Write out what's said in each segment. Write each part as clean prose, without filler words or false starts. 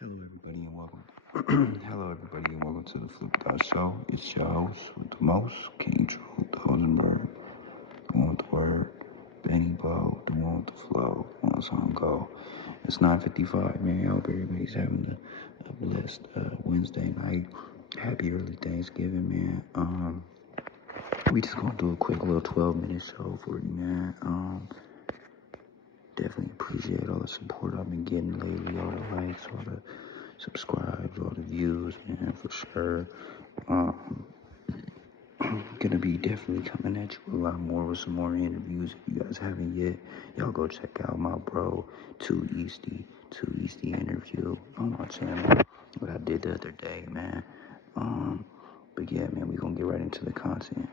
Hello, everybody, and welcome. Hello, everybody, and welcome to the Flip Show. It's your host with the most, King Truth, Hosenberg, the one with the word, Benny Bo, the one with the flow, one song go. It's 9:55, man. I hope everybody's having a blessed Wednesday night. Happy early Thanksgiving, man. We just gonna do a quick little 12-minute show for you, man. Definitely appreciate all the support I've been getting lately, all the likes, all the subscribes, all the views, man, for sure. Gonna be definitely coming at you a lot more with some more interviews. If you guys haven't yet, y'all go check out my bro, 2Easty interview on my channel, what I did the other day, man. But yeah, man, we gonna get right into the content.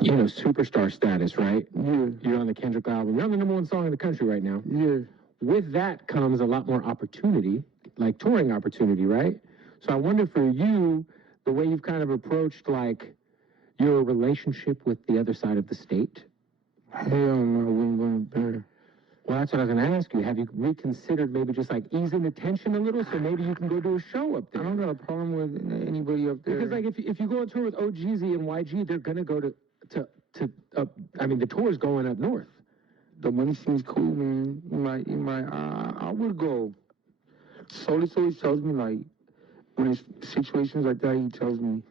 You know, superstar status, right? Yeah. You're on the Kendrick album. You're on the #1 song in the country right now. Yeah. With that comes a lot more opportunity, like touring opportunity, right? So I wonder for you, the way you've kind of approached, like, your relationship with the other side of the state. Hell no, we ain't going there. Well, that's what I was going to ask you. Have you reconsidered maybe just, like, easing the tension a little so maybe you can go do a show up there? I don't got a problem with anybody up there. Because, like, if you go on tour with OGZ and YG, they're going to go to the tour's going up north. The money seems cool, man. I would go. Solis always tells me, like, when it's situations like that, he tells me,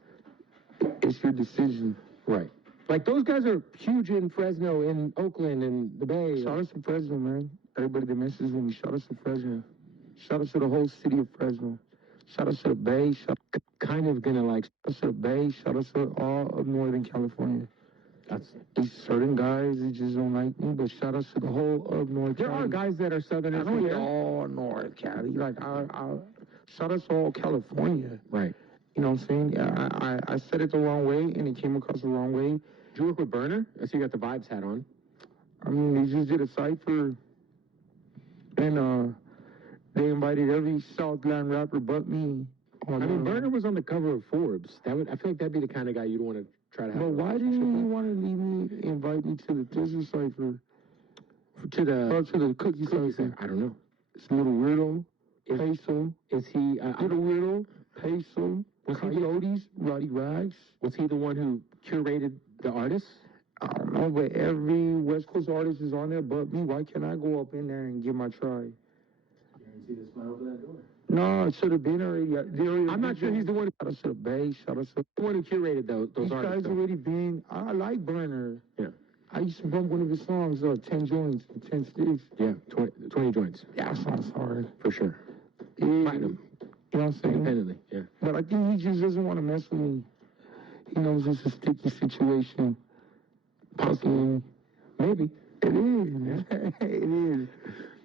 it's your decision. Right. Like, those guys are huge in Fresno, in Oakland, and the Bay. Shout out to Fresno, man. Everybody that messages with me, shout out to Fresno. Shout out to the whole city of Fresno. Shout out to the Bay. Kind of gonna, like... Shout out to the Bay. Shout out to all of Northern California. These certain guys, they just don't like me, but shout out to the whole of North Cali. There are guys that are Southerners. I know they're all North Cali. Like, shout out to all California. Right. You know what I'm saying? I said it the wrong way, and it came across the wrong way. Did you work with Burner? I see you got the Vibes hat on. I mean, they just did a cypher, and they invited every Southland rapper but me. Burner was on the cover of Forbes. I feel like that'd be the kind of guy you'd want to try to have. But why didn't you want to invite me to the Dizzle cypher? To the cookie cypher? I don't know. It's a little weirdo. Peso. Is he... little weirdo. Peso. Coyotes. Roddy Rags. Was he the one who curated the artists? I don't know, but every West Coast artist is on there but me. Why can't I go up in there and give my try? You see the smile over that door? No, it should have been already. I'm not sure he's the one. Shout out to the Bay. Shout out to the one who curated those these artists. These guys already been. I like Burner. Yeah. I used to bump one of his songs, 10 joints, 10 sticks. Yeah, 20 joints. Yeah, that song's hard. For sure. Yeah. Platinum. You know what I'm saying? Independently, yeah. But I think he just doesn't want to mess with me. He knows it's a sticky situation. Possibly. Maybe. It is. It is.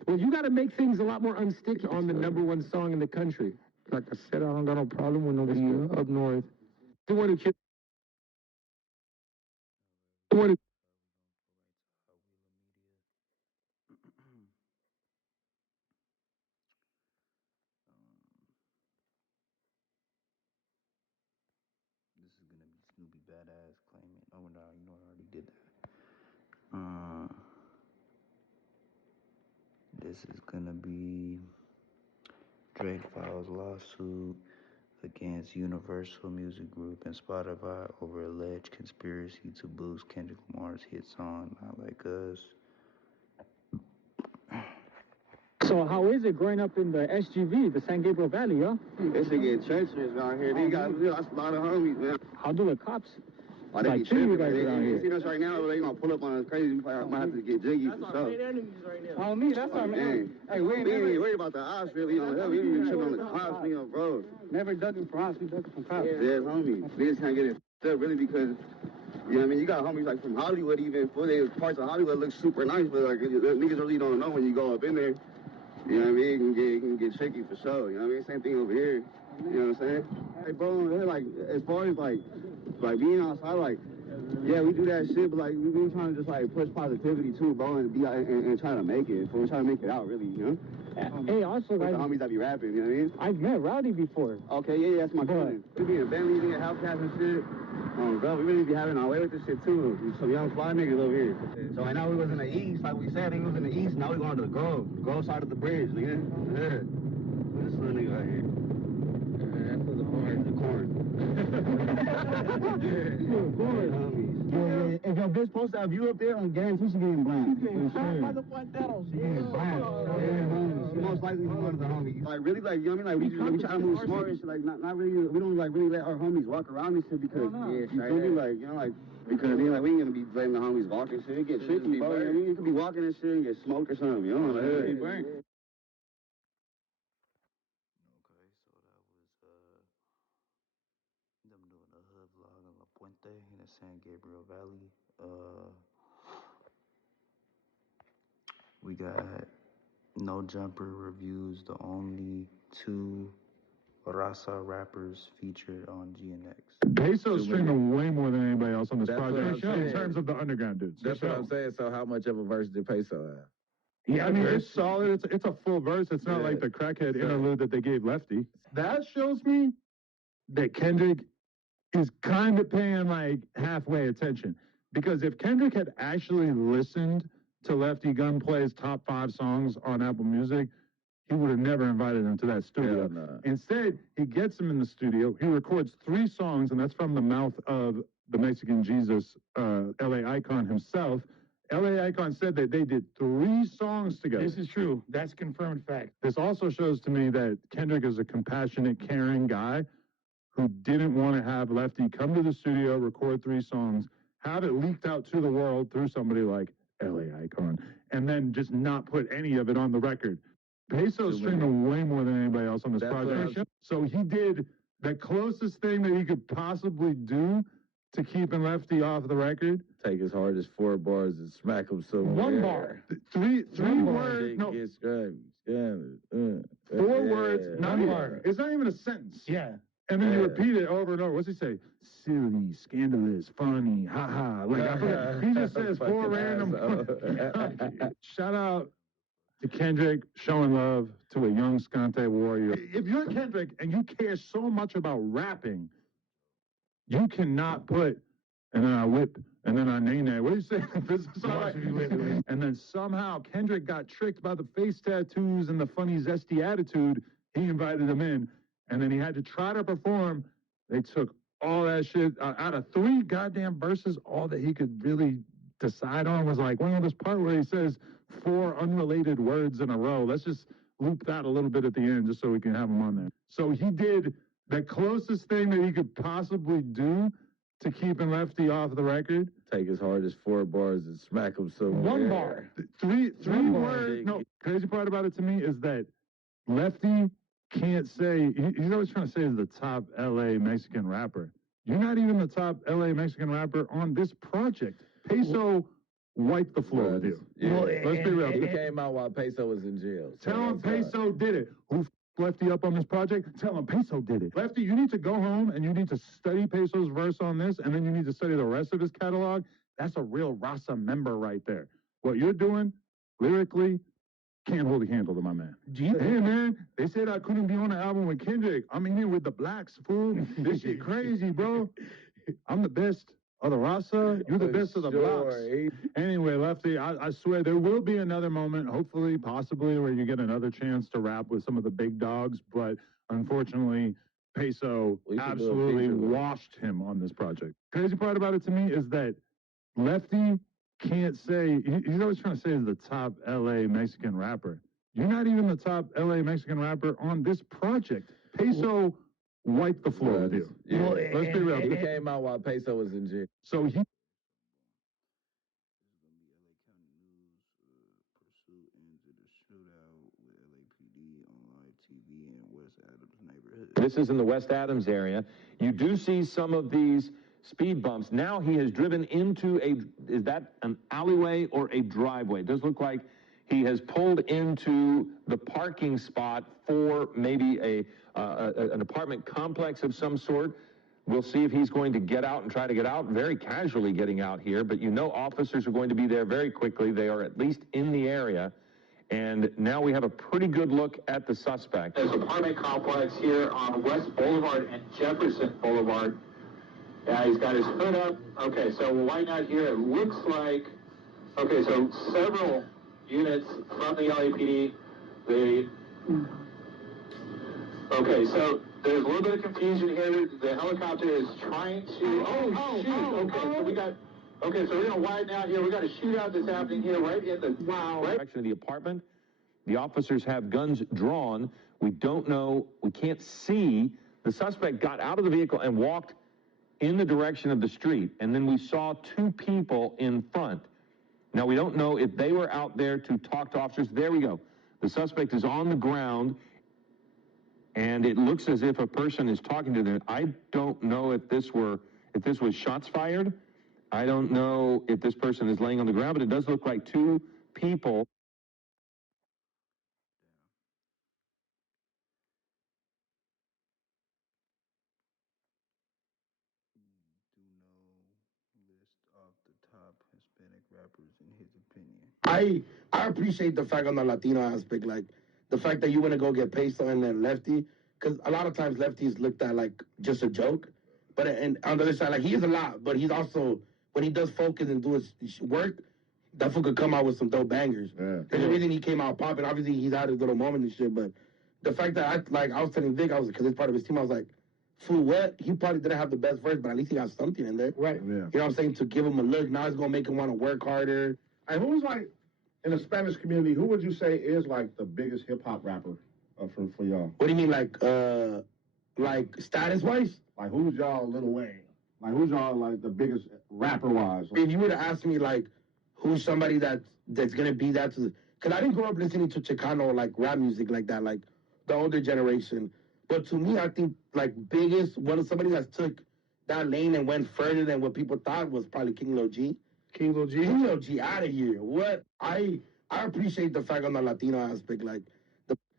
Well, you got to make things a lot more unsticky on the #1 song in the country. Like I said, I don't got no problem with nobody up north. The one who... This is gonna be Snoopy Badass claiming. Oh no, you know I already did that. This is gonna be Drake files lawsuit against Universal Music Group and Spotify over alleged conspiracy to boost Kendrick Lamar's hit song "Not Like Us." So how is it growing up in the SGV, the San Gabriel Valley, huh? They should get treacherous around here. They got a lot of homies, man. How do the cops Why they be treat you tripping? guys around They here? see us right now, they gonna pull up on us crazy. We might have to get jiggy for sure. Oh, me, that's our man. Hey, We ain't even worried about the ops, really. We ain't even tripping on the cops, bro. Never ducking for us, we ducking from cops. Yeah, homie. They just can't get it up, really, because, you know what I mean? You got homies like from Hollywood, even for they parts of Hollywood look super nice, but like niggas really don't know when you go up in there. You know what I mean? It can get tricky for sure. You know what I mean? Same thing over here. You know what I'm saying? Hey, bro, like, as far as, like being outside, like, Yeah, we do that shit, but like we be trying to just like push positivity too, bro, and be and try to make it. We're trying to make it out, really, you know. Hey, also, With the homies that be rapping, you know what I mean? I've met Rowdy before. Okay, yeah, that's my cousin. We be in Bentley, we in Hellcats and shit. Bro, we really be having our way with this shit too. Some young fly niggas over here. So right now we was in the east, like we said, we was in the east. Now we going to the Grove side of the bridge, nigga. Yeah. Who's this little nigga right here? That's for the corn. The corn. Yeah, if your bitch posts that view up there, I guarantee she getting blamed. She's getting blamed by the Fuenteros. She's getting blamed. She most likely one of the homies. Like really, like you know what I mean? Like we try to move smart and shit. Like not really. We don't like really let our homies walk around and shit because you feel me? Like you know like. Because then, like, we ain't gonna be blaming the homies walking shit. It get tricky, bro. I mean, you could be walking and shit and get smoked or something. You know what I mean? Okay, so that was them doing a hood vlog in La Puente in the San Gabriel Valley. We got No Jumper reviews, the only two Rasa rappers featured on GNX. Peso's streaming way more than anybody else on this project in terms of the underground dudes. That's what I'm saying. So how much of a verse did Peso have? Yeah, I mean, it's solid. It's a full verse. It's not like the crackhead interlude that they gave Lefty. That shows me that Kendrick is kind of paying like halfway attention. Because if Kendrick had actually listened to Lefty Gunplay's top 5 songs on Apple Music, he would have never invited him to that studio. Nah. Instead, he gets him in the studio. He records 3 songs, and that's from the mouth of the Mexican Jesus, L.A. Icon himself. L.A. Icon said that they did 3 songs together. This is true. That's confirmed fact. This also shows to me that Kendrick is a compassionate, caring guy who didn't want to have Lefty come to the studio, record 3 songs, have it leaked out to the world through somebody like L.A. Icon, and then just not put any of it on the record. Peso's streaming way more than anybody else on this project. So he did the closest thing that he could possibly do to keeping Lefty off the record. Take his hardest 4 bars and smack him somewhere. 1 bar. 3 words. No. 4 words. Not even. It's not even a sentence. Yeah. And then you repeat it over and over. What's he say? Silly, scandalous, funny, haha. Like I forget. He just says 4 random. Shout out to Kendrick showing love to a young Scante warrior. If you're Kendrick and you care so much about rapping, you cannot put, and then I whip, and then I nay-nay. What do you say? This is all right. And then somehow Kendrick got tricked by the face tattoos and the funny, zesty attitude. He invited him in, and then he had to try to perform. They took all that shit out of 3 goddamn verses. All that he could really decide on was like, well, this part where he says 4 unrelated words in a row. Let's just loop that a little bit at the end just so we can have him on there. So he did the closest thing that he could possibly do to keeping Lefty off the record. Take his hardest 4 bars and smack him somewhere. 1 bar. 3 words. No, crazy part about it to me is that Lefty can't say, he's always trying to say he's the top L.A. Mexican rapper. You're not even the top L.A. Mexican rapper on this project. Peso wiped the floor with you. Yeah. Well, let's be real. He came out while Peso was in jail. So tell him Peso did it. Who Lefty up on this project? Tell him Peso did it. Lefty, you need to go home and you need to study Peso's verse on this, and then you need to study the rest of his catalog. That's a real Rasa member right there. What you're doing, lyrically, can't hold a candle to my man. Hey, man, they said I couldn't be on the album with Kendrick. I'm in here with the blacks, fool. This shit crazy, bro. I'm the best of the Rasa. You're the best of the blocks. Anyway, Lefty, I swear there will be another moment, hopefully, possibly, where you get another chance to rap with some of the big dogs. But unfortunately, Peso absolutely washed him on this project. Crazy part about it to me is that Lefty can't say, he's always trying to say he's the top L.A. Mexican rapper. You're not even the top L.A. Mexican rapper on this project. Peso wiped the floor with you. Yeah. Well, let's be real. He came out while Peso was in jail. So he... Pursuit into the shootout with LAPD on live TV in West Adams neighborhood. This is in the West Adams area. You do see some of these speed bumps. Now he has driven into is that an alleyway or a driveway? It does look like he has pulled into the parking spot for maybe an apartment complex of some sort. We'll see if he's going to get out and try to get out, very casually getting out here, but you know officers are going to be there very quickly. They are at least in the area. And now we have a pretty good look at the suspect. There's an apartment complex here on West Boulevard and Jefferson Boulevard. Yeah, he's got his hood up. Okay, so right now here it looks like, okay, so several units from the LAPD, okay, so there's a little bit of confusion here. The helicopter is trying to, okay, so we're gonna widen out here. We got a shootout that's happening here right in the, Direction of the apartment. The officers have guns drawn. We don't know, we can't see. The suspect got out of the vehicle and walked in the direction of the street. And then we saw two people in front. Now, we don't know if they were out there to talk to officers. There we go. The suspect is on the ground, and it looks as if a person is talking to them. I don't know if this was shots fired. I don't know if this person is laying on the ground, but it does look like two people. Do no list off the top Hispanic rappers in his opinion. I appreciate the fact on the Latino aspect, like the fact that you want to go get Peso and then Lefty, because a lot of times Lefty's looked at like just a joke, but and on the other side, like he is a lot, but he's also, when he does focus and do his work, that fool could come out with some dope bangers. Yeah. There's a reason he came out popping. Obviously, he's had his little moment and shit, but the fact that I was telling Vic, because it's part of his team, I was like, fool, what? He probably didn't have the best verse, but at least he got something in there. Right. You Yeah. know what I'm saying? To give him a look. Now it's going to make him want to work harder. And who's like, in the Spanish community, who would you say is like the biggest hip-hop rapper for y'all? What do you mean, like status-wise? Like, who's y'all Lil Wayne? Like, who's y'all, like, the biggest rapper-wise? If you were to ask me, like, who's somebody that's going to be that, because I didn't grow up listening to Chicano, like, rap music like that, like, the older generation. But to me, I think, like, somebody that took that lane and went further than what people thought was probably King Lil G. King Lil G? King Lil G out of here. What? I appreciate the fact on the Latino aspect, like,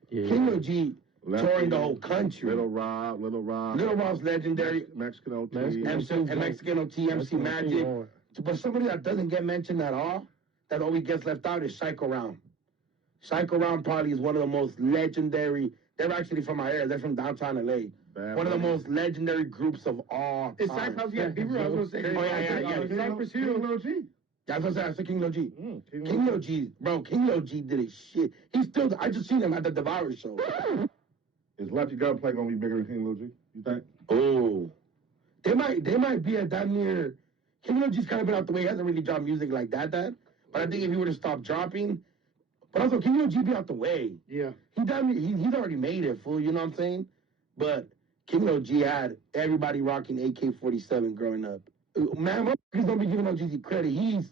King Lil G touring the whole country. Little Rob. Little Rob's legendary. Mexican OT. And Mexican OT, MC Magic. But somebody that doesn't get mentioned at all, that always gets left out, is Psycho Round. Psycho Round probably is one of the most legendary. They're actually from our area. They're from downtown LA. One of the most legendary groups of all time. It's Cypress, yeah. I was going to say. Oh, yeah. Cypress Hill. Lil G. Yeah, that's what I said. King Lil G. King Lil G, bro. King Lil G did his shit. I just seen him at the Devour show. Is Lefty Gunplay going to be bigger than King Lil G, you think? Oh. They might be at that near. King Lil G's kind of been out the way. He hasn't really dropped music like that. But I think if he were to stop dropping, but also King Lil G be out the way. Yeah. He's already made it, fool. You know what I'm saying? But King Lil G had everybody rocking AK-47 growing up. Man, motherfuckers don't be giving OGZ credit. He's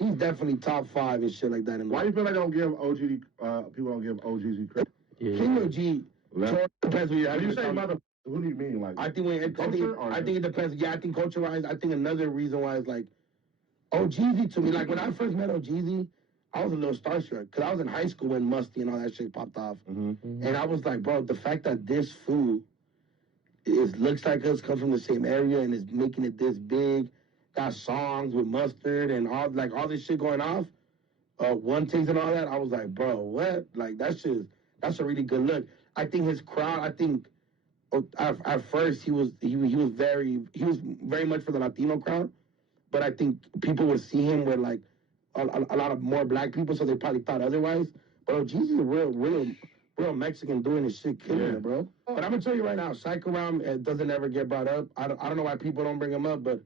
definitely top 5 and shit like that. Why do you feel like people don't give OGZ credit? Yeah. King Lil G, depends what you're having. When you say mother, who do you mean? Like, I think it depends. Yeah, I think culture-wise, I think another reason why is like, OGZ to me, like when I first met OGZ, I was a little starstruck because I was in high school when Musty and all that shit popped off. And I was like, bro, the fact that this fool looks like us, comes from the same area and is making it this big, got songs with Mustard and all this shit going off, one takes and all that, I was like, bro, what? Like that's a really good look. I think his crowd, at first he was very much for the Latino crowd, but I think people would see him with like a lot of more black people, so they probably thought otherwise. But OGZ is real Mexican doing his shit, killing it, bro. But I'm gonna tell you right now, Psycho Round doesn't ever get brought up. I don't know why people don't bring him up, but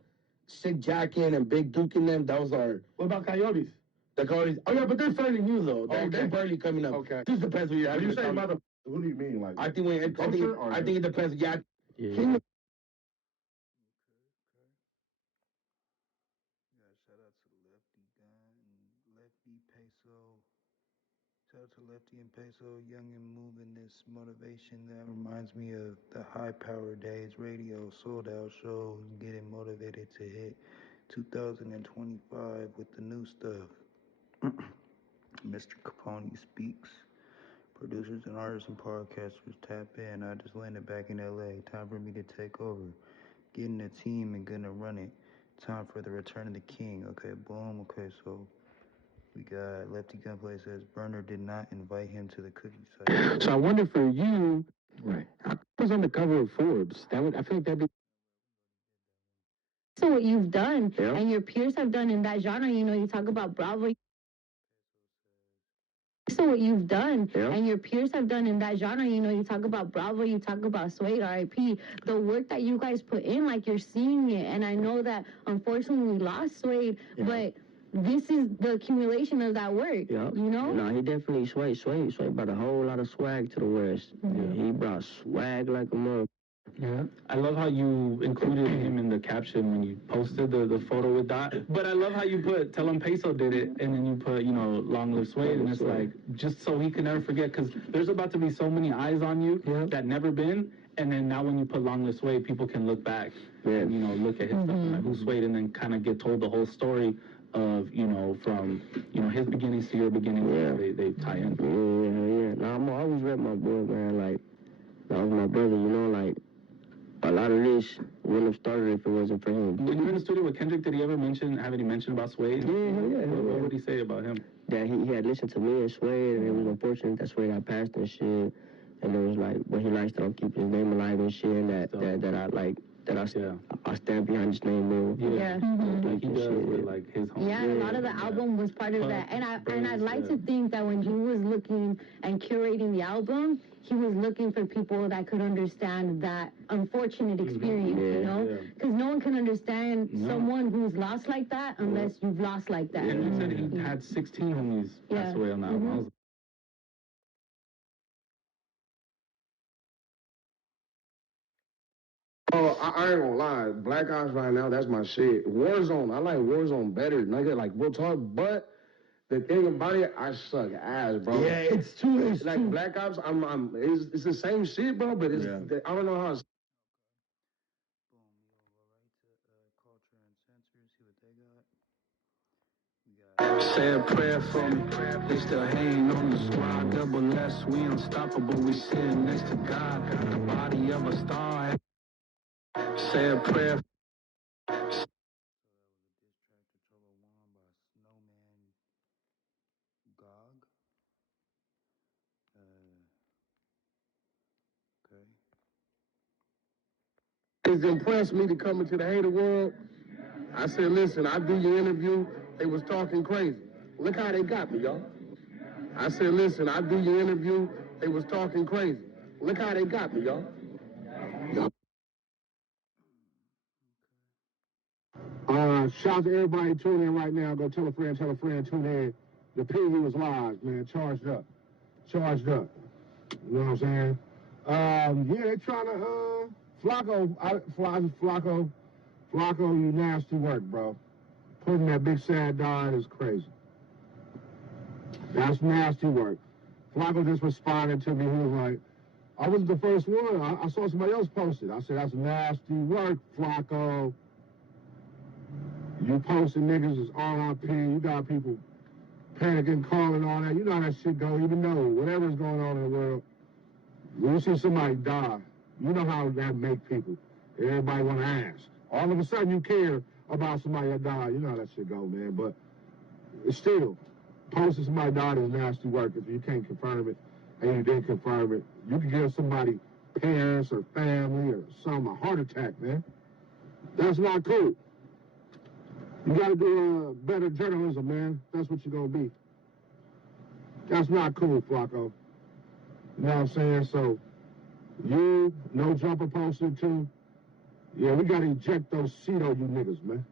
Sick Jackin and Big Duke and them, those are. What about Coyotes? The Coyotes. Oh yeah, but they're fairly new though. They're barely coming up. Okay. Just depends what you're having. When you say mother, who do you mean? Like, I think it depends. Yeah. Yeah, shout out to Lefty Gun, Lefty Peso. Shout out to Lefty and Peso, young and moving. This motivation that reminds me of the High Power Days radio sold out show. Getting motivated to hit 2025 with the new stuff. Mr. Capone speaks. Producers and artists and podcasters tap in. I just landed back in LA. Time for me to take over. getting a team and gonna run it. Time for the return of the king. Okay, boom. Okay, so we got Lefty Gunplay says Burner did not invite him to the cooking site. So I wonder for you, right? I was on the cover of Forbes. I feel like that'd be. So what you've done and your peers have done in that genre, you know, you talk about Bravo. So what you've done and your peers have done in that genre, you know, you talk about Bravo, you talk about Suede, R.I.P. The work that you guys put in, like you're seeing it. And I know that unfortunately we lost Suede, but this is the accumulation of that work, you know? No, he definitely Suede brought a whole lot of swag to the West. Yeah. He brought swag like a mother. Yeah, I love how you included him in the caption when you posted the photo with Dot. But I love how you put, tell him Peso did it, and then you put, you know, Long Live Suede, and it's like, just so he can never forget, because there's about to be so many eyes on you that never been, and then now when you put Long Live Suede, people can look back and, you know, look at his stuff, and like, who's Suede, and then kind of get told the whole story of, you know, from, you know, his beginnings to your beginnings, they tie in. Yeah. No, I'm always rep my boy, man, like, that was my brother, you know, like, a lot of this wouldn't have started if it wasn't for him. When you were in the studio with Kendrick, did he ever have any mention about Suede? Yeah. What would he say about him? That he had listened to me and Suede, and it was unfortunate that Suede got passed and shit. And it was like, but he likes that I'm keeping his name alive and shit, and that I like, that I stand behind his name more. Like he does with like his home. Yeah, a lot of the album was part of that. And I'd like to think that when he was looking and curating the album, he was looking for people that could understand that unfortunate experience, you know? Because no one can understand someone who's lost like that unless you've lost like that. And he said he had 16 homies pass away on that album. Oh, I ain't gonna lie. Black Ops right now, that's my shit. Warzone, I like Warzone better. Nigga, like real talk, but the thing about it, I suck ass, bro. Yeah, it's too. Black Ops, it's the same shit, bro. But it's I don't know how. It's Say a prayer for me. They still hanging on the squad. Double S, we unstoppable. We sitting next to God. Got the body of a star. Say a prayer. It's impressed me to come into the hater world. I said, listen, I do your interview. They was talking crazy. Look how they got me, y'all. I said, listen, I do your interview. They was talking crazy. Look how they got me, y'all. Shout out to everybody tuning in right now. Go tell a friend, tune in. The PV was live, man. Charged up. You know what I'm saying? Yeah, they trying to, Flacco, you nasty work, bro. Putting that big sad dog is crazy. That's nasty work. Flacco just responded to me. He was like, I wasn't the first one. I saw somebody else post it. I said, that's nasty work, Flacco. You posting niggas is RIP. You got people panicking, calling, all that. You know how that shit go. Even though whatever's going on in the world, when you see somebody die, you know how that make people. Everybody want to ask. All of a sudden you care about somebody that died. You know how that shit go, man. But it's still, posting somebody died is nasty work if you can't confirm it and you didn't confirm it. You can give somebody, parents or family or some, a heart attack, man. That's not cool. You got to do better journalism, man. That's what you're going to be. That's not cool, Flacco. You know what I'm saying? So, you, No Jumper posted too. Yeah, we got to eject those Cedo, you niggas, man.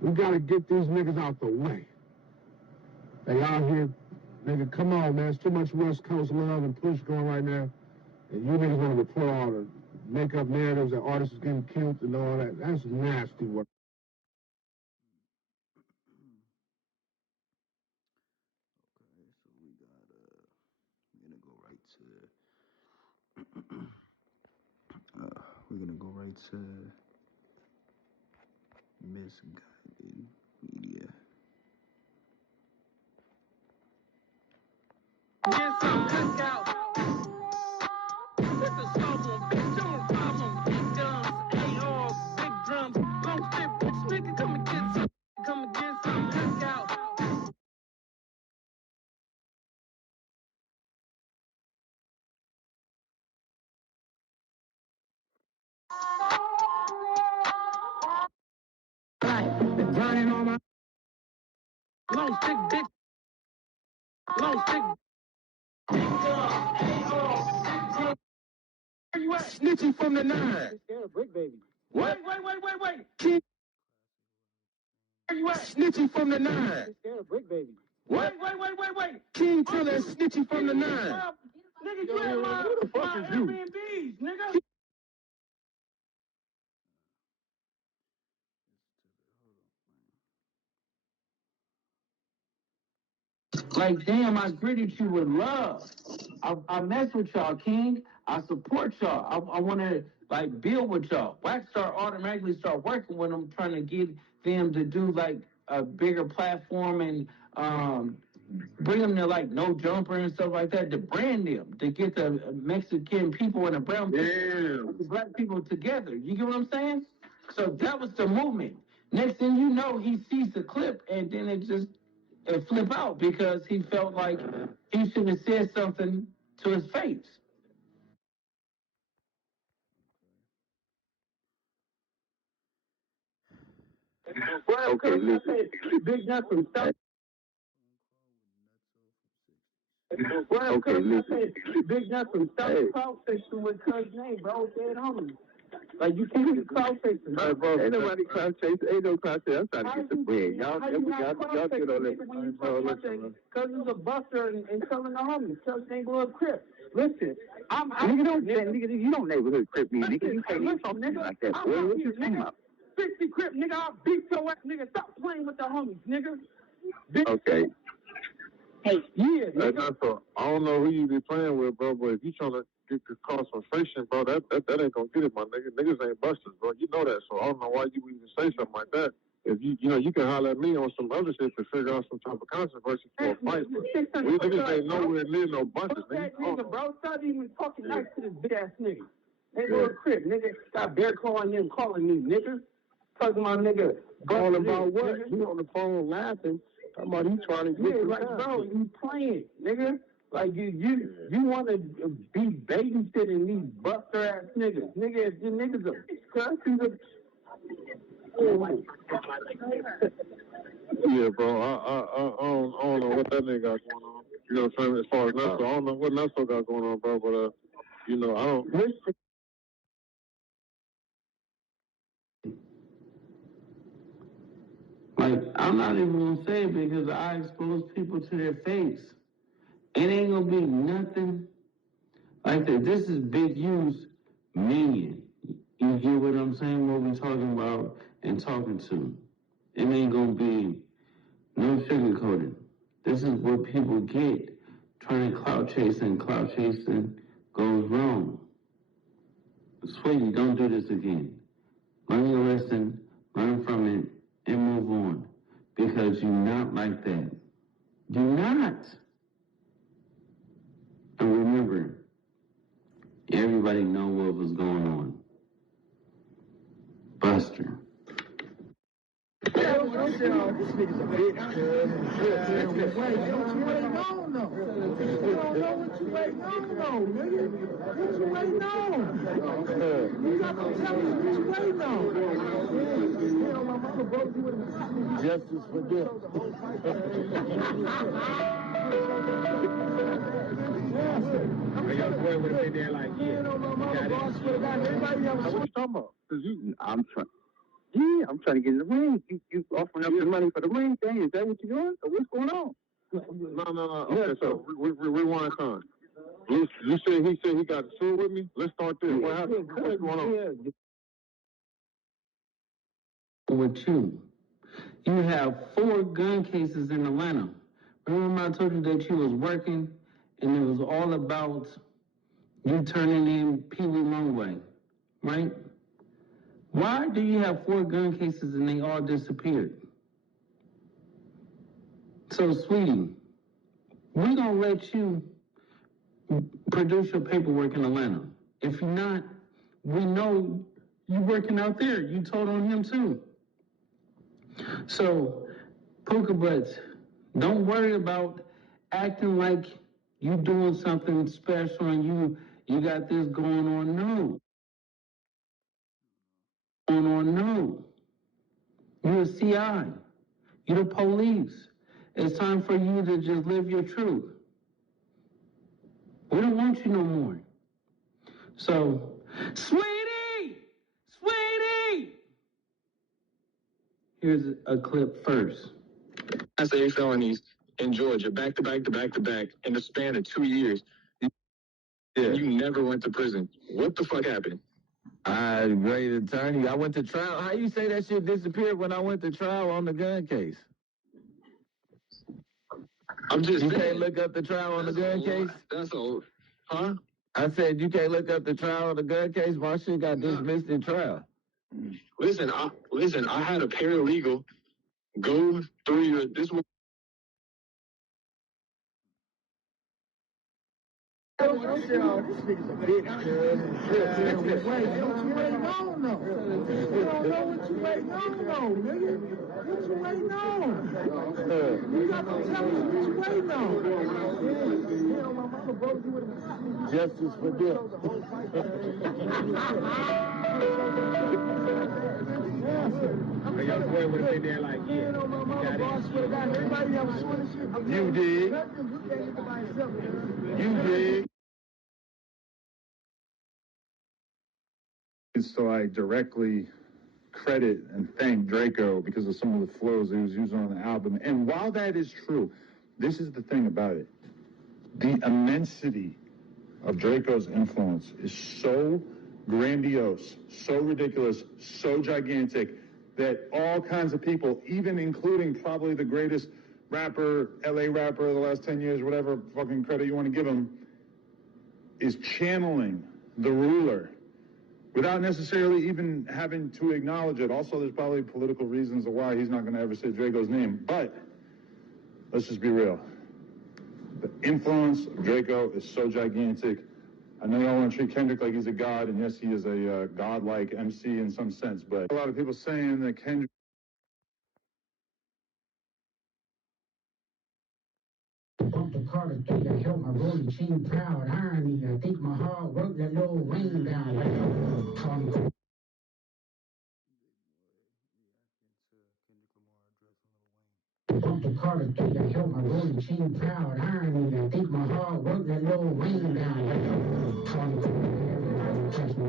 We got to get these niggas out the way. They out here, nigga, come on, man. It's too much West Coast love and push going right now. And you niggas want to report all the make-up narratives that artists is getting killed and all that. That's nasty work. We're gonna go right to Misguided Media. Get some cookout. Put the smoke on, bitch, don't problem. Big guns, ARs, Long stick dick. Long stick. Where you at? Snitchy from the 9. Scared of Bricc, baby. What? Wait. King. Where you at? Snitchy from the 9. Scared of Bricc, baby. What? Wait. King Killer and Snitchy from the 9. Nigga, you at my Airbnbs, nigga. Like, damn, I greeted you with love. I mess with y'all, King. I support y'all. I want to, like, build with y'all. Waxstar automatically start working with them, trying to get them to do, like, a bigger platform and bring them to, like, No Jumper and stuff like that, to brand them, to get the Mexican people and the brown people, the black people together. You get what I'm saying? So that was the movement. Next thing you know, he sees the clip, and then it flip out because he felt like he should have said something to his face. Okay, listen. Big nuts and stuff. Okay, listen. Big nuts and stuff. Cloud section with Cuz name, bro. Dead homies. Like, you can't be cloud chasing. Hey, bro, ain't nobody cloud chasing. Ain't no cloud chasing. I'm trying to get the bread. Y'all get on that. Cuz is a buster and telling the homies. Cuz ain't blood crip. Listen, nigga, you don't neighborhood crip me, nigga. You can't even talk to me like that, boy. What you talking about? 50 crip, nigga. I'll beat your ass, nigga. Stop playing with the homies, nigga. Okay. Hey, yeah, nigga. That's I don't know who you be playing with, bro, but if you trying to cause some friction, bro, that ain't gonna get it, my nigga. Niggas ain't busters, bro. You know that, so I don't know why you even say something like that. If you can holler at me on some other shit to figure out some type of controversy for a fight. We niggas ain't nowhere near no busters, nigga. Nigga, bro, stop even talking nice to this big ass nigga. They go to crib, nigga. Got bear calling them, calling me, nigga. Talking about nigga. All about what? Nigga. You on the phone laughing. Talking about you trying to get like, bro, you playing, nigga. Like, you want to be babysitting these buster ass niggas. Nigga, if your niggas a bitch, cuz yeah, bro, I don't know what that nigga got going on. You know what I'm saying? As far as Nusso, I don't know what Nusso got going on, bro, but, I don't. Like, I'm not even gonna say it because I expose people to their face. It ain't gonna be nothing like that. This is Big U's minion. You get what I'm saying? What we talking about and talking to. It ain't gonna be no sugarcoating. This is what people get trying to clout chasing. Clout chasing goes wrong. Sweetie, don't do this again. Learn your lesson, learn from it, and move on. Because you're not like that. You're not. And remember, everybody know what was going on. Buster. This nigga's a bitch, cuz. Wait, don't you waiting on, though? You don't know what you waiting on, though, nigga. What you waiting on? You got to tell us what you waiting on. Hell, my mama broke you with a justice for them. Your boy would have been there like, yeah. What you talking about? I'm trying to get in the ring. You offering up the money for the ring thing? Is that what you're doing? Or what's going on? No. Okay, so rewind time. You said he got sued with me? Let's start there. What happened? What's going on? With you. You have 4 gun cases in Atlanta. Remember I told you that you was working and it was all about you turning in Pee Wee Longway, right? Why do you have 4 gun cases and they all disappeared? So, sweetie, we're going to let you produce your paperwork in Atlanta. If you're not, we know you're working out there. You told on him too. So, Puka Butts, don't worry about acting like you doing something special and you got this going on. No. No. You're a CI. You're the police. It's time for you to just live your truth. We don't want you no more. So, sweetie! Sweetie! Here's a clip first. That's 8 felonies in Georgia, back to back to back to back, in the span of 2 years. And you never went to prison. What the fuck happened? I great attorney. I went to trial. How you say that shit disappeared when I went to trial on the gun case? I'm just You saying. can't look up the trial on the gun case? That's all. Huh? I said you can't look up the trial on the gun case. My shit got dismissed in trial. Listen, I had a paralegal go through your this one. This nigga's a bitch, man. You ain't on, though. You don't know what you waiting on, though, nigga. What you waiting on? You got to tell us what you waiting on. Hell, my mama broke you with a justice for them. And your boy would have been there like, yeah, you did. You did. Is to like directly credit and thank Draco because of some of the flows he was using on the album. And while that is true, this is the thing about it. The immensity of Draco's influence is so grandiose, so ridiculous, so gigantic that all kinds of people, even including probably the greatest rapper, LA rapper of the last 10 years, whatever fucking credit you want to give him, is channeling the ruler without necessarily even having to acknowledge it. Also, there's probably political reasons of why he's not going to ever say Draco's name. But let's just be real. The influence of Draco is so gigantic. I know y'all want to treat Kendrick like he's a god, and yes, he is a god-like MC in some sense, but a lot of people saying that Kendrick... Bump the Carter gate, I held my rolling chain proud. Irony, I think my hard work let Lil Wayne down. Bump the Carter gate, I held my rolling chain proud. Irony, I think my hard work let Lil Wayne down. Everybody touch me.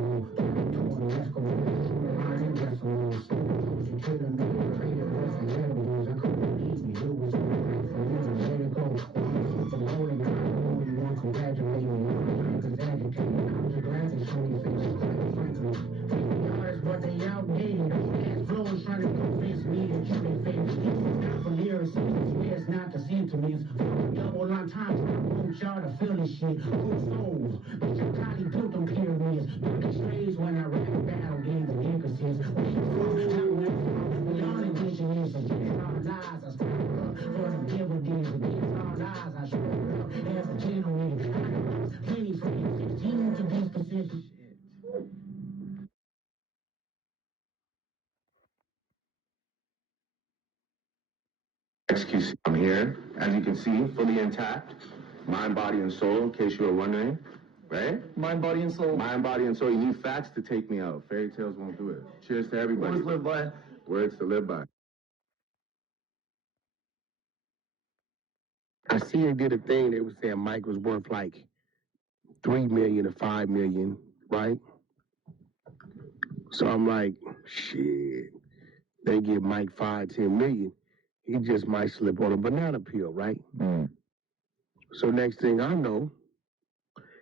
Let's go. I ain't got some rules. You couldn't be afraid of us and let them lose. I couldn't believe me. It was right for me to let it go. The rolling, I know you want to congratulate me. Cause educated, I'm just glad they show me faces like Franklin. They artists, but they outdated. Ass flows trying to convince me that you their favorite. Not for lyrics, it's not the sentiments. Double on time, I want y'all to feel this shit. Good souls, bitch, I probably built them pyramids. But the strays when I rap battle games and inconsistencies. Beyond addition is against all lies. I stand up for the dividends. Against all lies, I showed up as a gentleman. I lost plenty for 15 to be specific. XQC, I'm here, as you can see, fully intact, mind, body, and soul, in case you were wondering, right? Mind, body, and soul. Mind, body, and soul. You need facts to take me out. Fairy tales won't do it. Cheers to everybody. Words live by. Words to live by. I see they did a thing, they were saying Mike was worth like 3 million or 5 million, right? So I'm like, shit, they give Mike 5, 10 million. He just might slip on a banana peel, right? So next thing I know,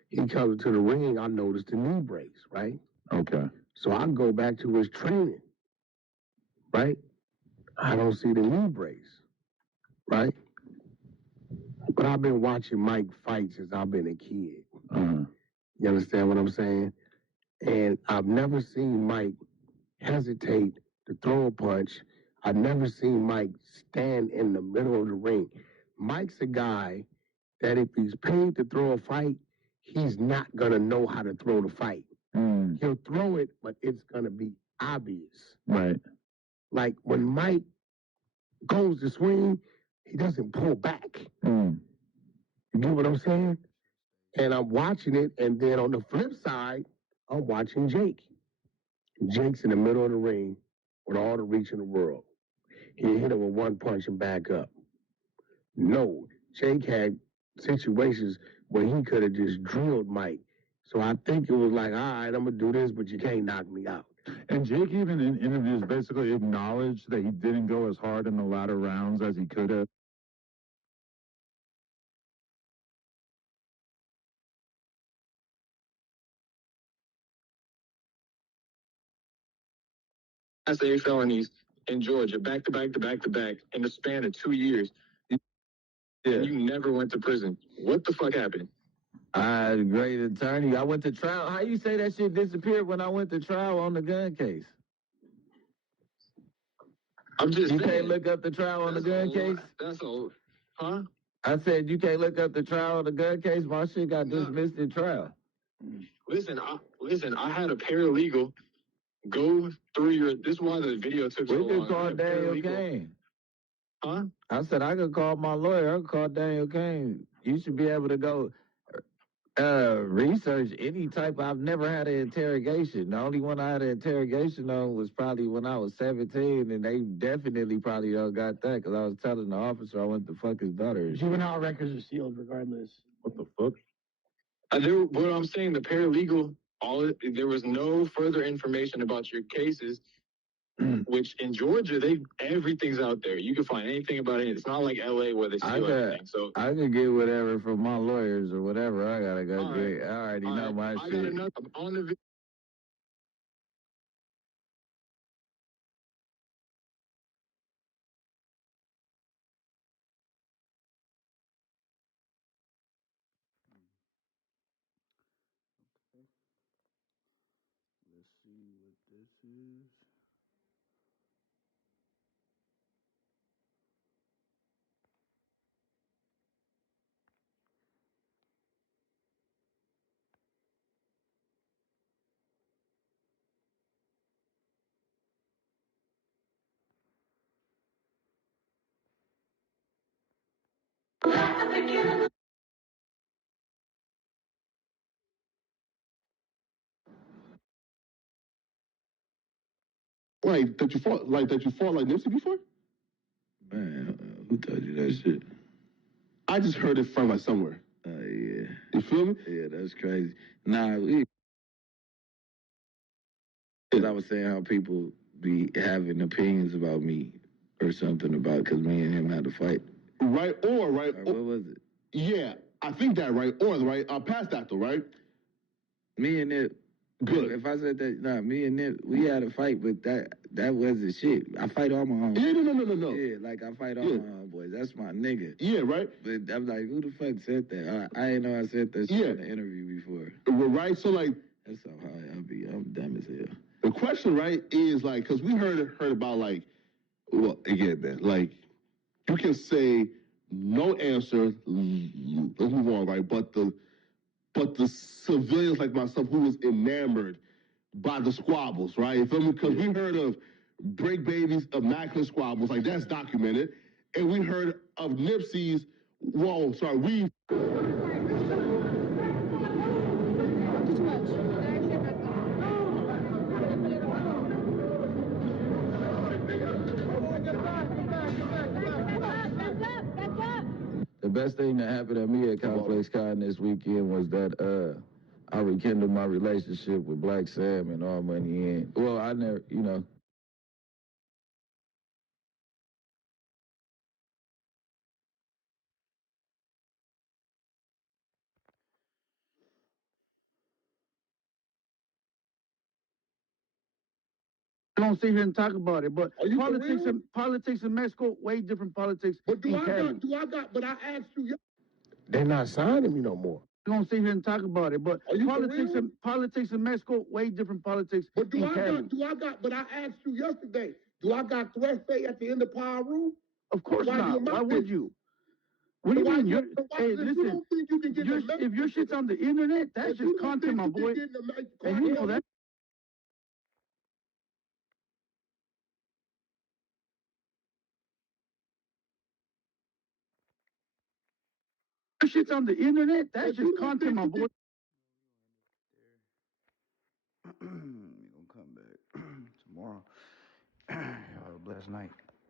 he comes to the ring, I notice the knee brace, right? Okay. So I go back to his training, right? I don't see the knee brace, right? But I've been watching Mike fight since I've been a kid. You understand what I'm saying? And I've never seen Mike hesitate to throw a punch. I've never seen Mike stand in the middle of the ring. Mike's a guy that if he's paid to throw a fight, he's not going to know how to throw the fight. He'll throw it, but it's going to be obvious. Right. Like when Mike goes to swing, he doesn't pull back. You get what I'm saying? And I'm watching it, and then on the flip side, I'm watching Jake. Jake's in the middle of the ring with all the reach in the world. He hit him with one punch and back up. No, Jake had situations where he could have just drilled Mike. So I think it was like, all right, I'm gonna do this, but you can't knock me out. And Jake even in interviews basically acknowledged that he didn't go as hard in the latter rounds as he could have. Class A felonies in Georgia, back to back to back to back, in the span of 2 years. And you never went to prison. What the fuck happened? I had a great attorney. I went to trial. How you say that shit disappeared when I went to trial on the gun case? I'm just You saying. can't look up the trial on the gun case? That's all. Huh? I said you can't look up the trial on the gun case. My shit got dismissed in trial. Listen, I had a paralegal go through your. This is why the video took so long. We could call Daniel Kane. Huh? I said I could call my lawyer. I could call Daniel Kane. You should be able to go research any type. I've never had an interrogation. The only one I had an interrogation on was probably when I was 17, and they definitely probably don't got that because I was telling the officer I went to fuck his daughter. Juvenile records are sealed regardless. What the fuck? What I'm saying, the paralegal, there was no further information about your cases. Which in Georgia, everything's out there. You can find anything about it. It's not like LA where they steal everything. So I could get whatever from my lawyers or whatever. I gotta go get. I already know my shit. I got another on the. Let's see what this is. That you fought like Nipsey before? Man, who told you that shit? I just heard it from somewhere. Yeah. You feel me? Yeah, that's crazy. Nah, I was saying how people be having opinions about me or something about because me and him had to fight. Right. Or what was it? Yeah, I think that right. Or right. Past that though, right? Me and Nip. Good. If I said that, me and Nip, we had a fight, but that wasn't shit. I fight all my homies. Yeah, no. Yeah, like I fight all my homeboys. That's my nigga. Yeah, right. But I'm like, who the fuck said that? I didn't know I said that shit in the interview before. Well, right. So like, that's how I be. I'm dumb as hell. The question, right, is like, because we heard about like, well, again, man, like, you can say no answer. Let's move on, right? But the civilians like myself who was enamored by the squabbles, right? You feel me? Because we heard of Bricc Baby's immaculate squabbles, like that's documented, and we heard of Nipsey's. The best thing that happened to me at Complex Con this weekend was that I rekindled my relationship with Black Sam and All Money In. Well, I never, Don't sit here and talk about it, but politics in Mexico, way different politics. But I asked you. They're not signing me no more. Don't sit here and talk about it, but politics in Mexico, way different politics. But I asked you yesterday, do I got threats at the end of Power Room? Of course not. Why would you? What do you mean? Hey, listen, if your shit's on the internet, that's just content, my boy. And you know that. Your shit's on the internet, that's just content, my boy. We're gonna come back tomorrow. Have a blessed night.